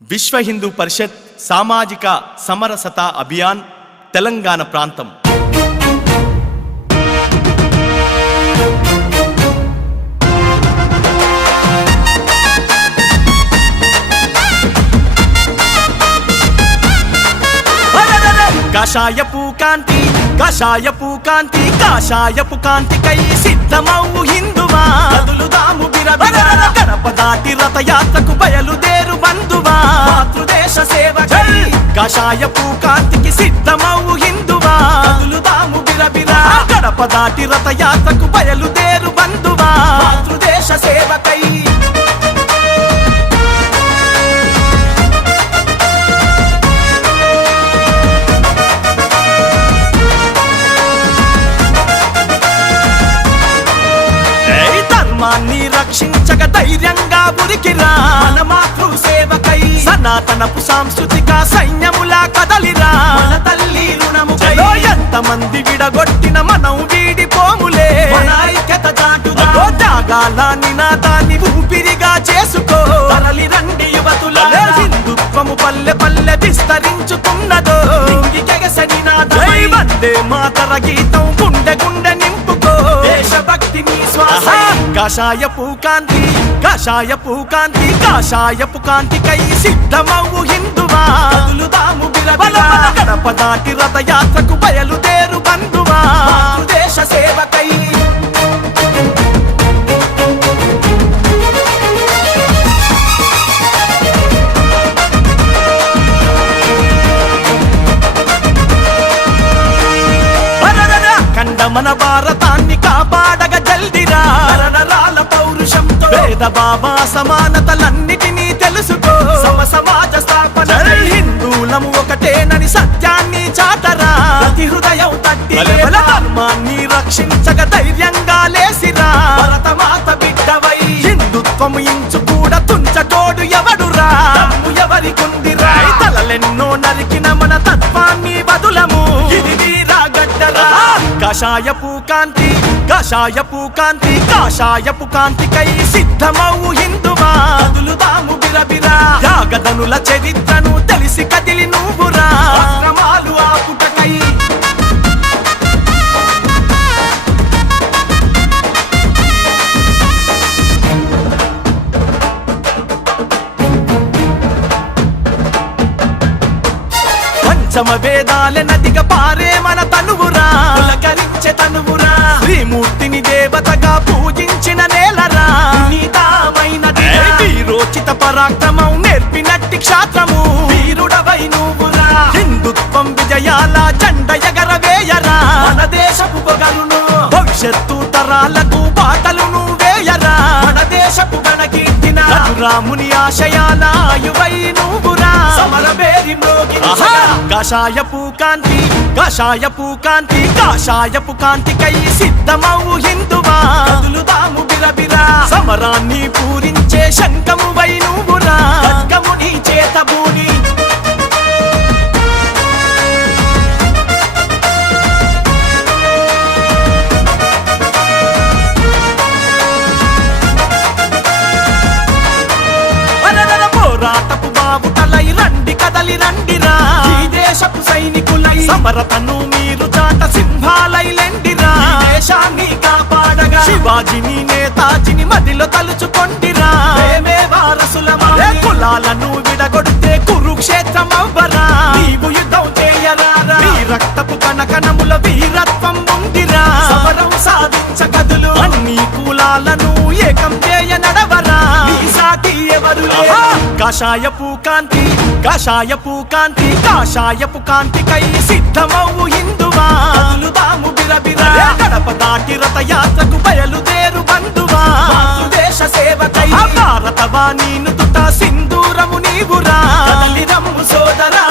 విశ్వ హిందూ పరిషత్ సామాజిక సమరసత అభియాన్ తెలంగాణ ప్రాంతం కాషాయపు కాంతి కాషాయపు కాంతి కాషాయపు కాంతికై సిద్ధమవు హిందువా కదులుదాము బిరబిర గడప దాటి రథయాత్రకు బయలుదేరు బంధువా మాతృదేశ సేవకై కాషాయపు కాంతికి సిద్ధమవు హిందువా కదులుదాము బిరబిర గడప దాటి రథయాత్రకు బయలుదేరు బంధువా మాతృదేశ సేవకై ధర్మాన్ని రక్షించక ధైర్యంగా ఉరికిరా మన మాతృ సేవకై సనాతనపు సాంస్కృతిక సైన్యములా కదలిరా మన తల్లి రుణముకై ఎంతమంది విడగొట్టిన మనం వీడిపోములే మన ఐక్యత చాటుదా త్యాగాల నినాదాన్ని ఊపిరిగా చేసుకో తరలి రండి యువతులారా హిందుత్వము పల్లె పల్లె విస్తరించుతున్నదో ఇంగికెగస నినాదమై వందే మాతర గీతం గుండె గుండె నింపుకో దేశభక్తిని శ్వాస కాషాయపు కాంతి కాషాయపు కాంతి కాషాయపు కాంతికై సిద్ధమవు హిందువా కదులుదాము బిరబిర గడప దాటి రథయాత్రకు బయలుదేరు బంధువా దేశ సేవకై మన భారతాన్ని కాపాడగ జల్దిరా నరనరాల పౌరుషంతో వేద బాబా సమానతలన్నిటినీ తెలుసుకో సమ సమాజ స్థాపన హిందువులము ఒకటేనని సత్యాన్ని చాటరా ప్రతి హృదయం తట్టి ధర్మాన్ని రక్షించగ ధైర్యంగా లేసిరా భరతమాత బిడ్డవై హిందుత్వము ఇంచు కూడా తుంచటోడు ఎవడురా ఎవరి కుందిరా తలలెన్నో నరికిన మన తత్వాన్ని వదులము ఇది వీరా గడ్డరా కాషాయపు కాంతి కాషాయపు కాంతి కాషాయపు కాంతికై సిద్ధమవు హిందువా కదులుదాము బిరబిర యాగదనుల చరిత్రను తెలిసి కదిలి నువ్వురా అక్రమాలు ఆపుటకై పంచమ వేదాల నదిగా పారే మన తనువురా పులకరించే తనువురా శ్రీమూర్తిని దేవతగా పూజించిన నేలరా నీతామైనది వీరోచిత పరాక్రమం నేర్పినట్టి క్షాత్రము వీరుడవై నువ్వురా హిందుత్వం విజయాల జెండ ఎగరవేయరా మన దేశపు పొగరును భవిష్యత్తు తరాలకు బాటలును వేయరా మన దేశపు గణకీర్తిన రాముని ఆశయాల ఆయువై నువ్వురా సమరవేరి కాషాయపు కాంతి కాషాయపు కాంతి కాషాయపు కాంతికై సిద్ధమవు హిందువా కదులుదాము బిరబిర సమరాన్ని పూరించే శంఖము వై నువ్వురా ఖడ్గము నీ చేతబూని పోరాటపు బావుటలై రండి కదలి రండిరా ఈ దేశపు సైనికులై సమరతను మీరు చాట సింహాలై లెండిరా దేశాన్ని కాపాడగా శివాజీని నేతాజీని మదిలో తలుచుకొండిరా మేమే వారసులమా కులాలను విడగొడితే కురుక్షేత్రం అవ్వరా నీవు యుద్ధం చేయరారా నీ రక్తపు కణకణముల వీరత్వం ఉందిరా సమరం సాధించ కదులు అన్ని కులాలను ఏకం చేయ నడవరా నీ సాటి ఎవరు కాషాయపు కాంతి కాషాయపు కాంతి కాషాయపు కాంతికై సిద్ధమవు హిందువా కదులుదాము బిరబిర గడప దాటి రథయాత్రకు బయలుదేరు బంధువా దేశ సేవకై భారతవాణి నుదుట సింధూరము నీవురా కదలి రమ్ము సోదరా